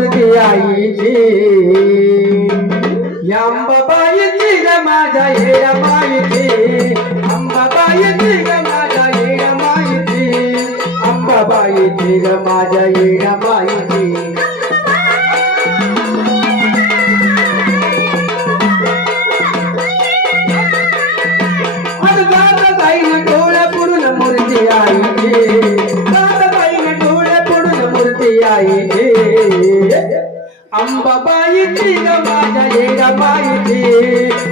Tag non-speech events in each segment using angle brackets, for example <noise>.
मूर्ती आईची अंबाबाईची ग माझ्या येड्या माईची. अंबाबाईची ग माझ्या येड्या माईची. अंबाबाईची ग माझ्या येड्या माईची. <laughs> अंबाबाईची ग माझ्या येडा माईची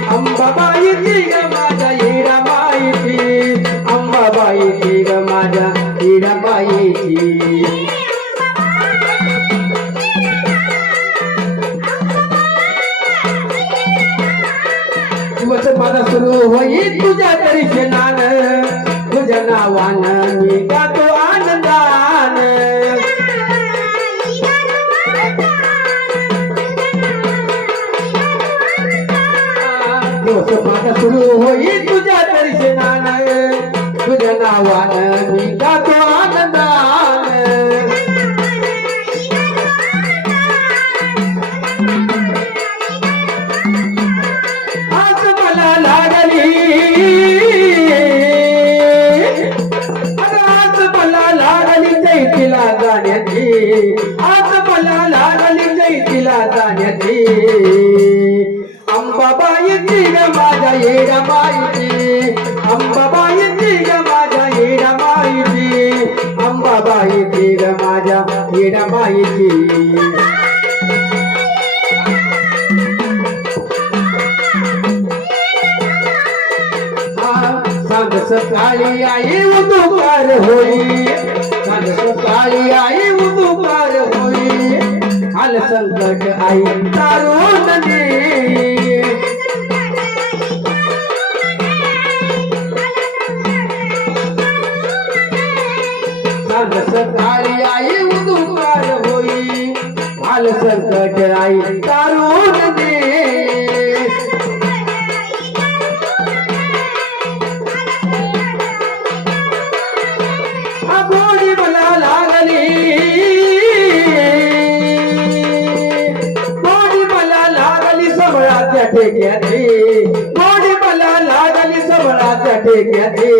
अंबाबाईची ग माझ्या येडा माईची अंबाबाईची ग माझ्या येडा माईची सुरू होईल तुझ्या दर्शनान तुझ्या नावान दिवस माझा सुरू होई तुझ्या दर्शनान. तुझ्या नावान मी गातो आनंदान. आज मला लागली. आज मला लागली जैतीला जाण्याची. आज मला लागली जैतीला जाण्याची. सकाळी आई उदुकार होई. काल सकाळी आई उदुकार होई. आल संकट आई तारून दे सकाळी आई उदुकार होई. आल संकट आई तारून लागली सबळाच्या ठेक्याची गोडी मला लागली सबळाच्या ठेक्याची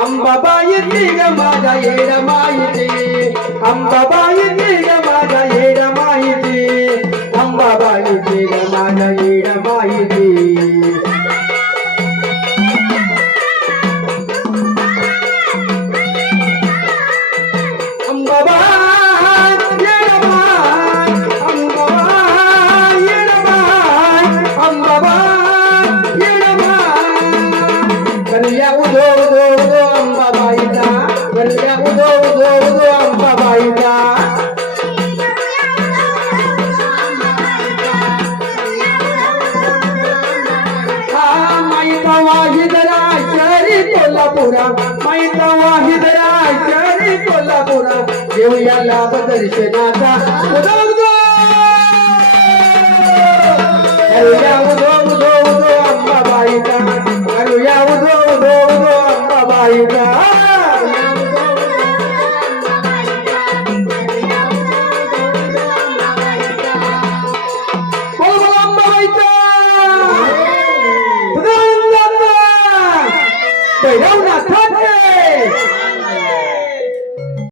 अंबाबाई ग माझ्या येड माहिती अंबाबाई येऊया लाभ दर्शनाचा. उदो उदो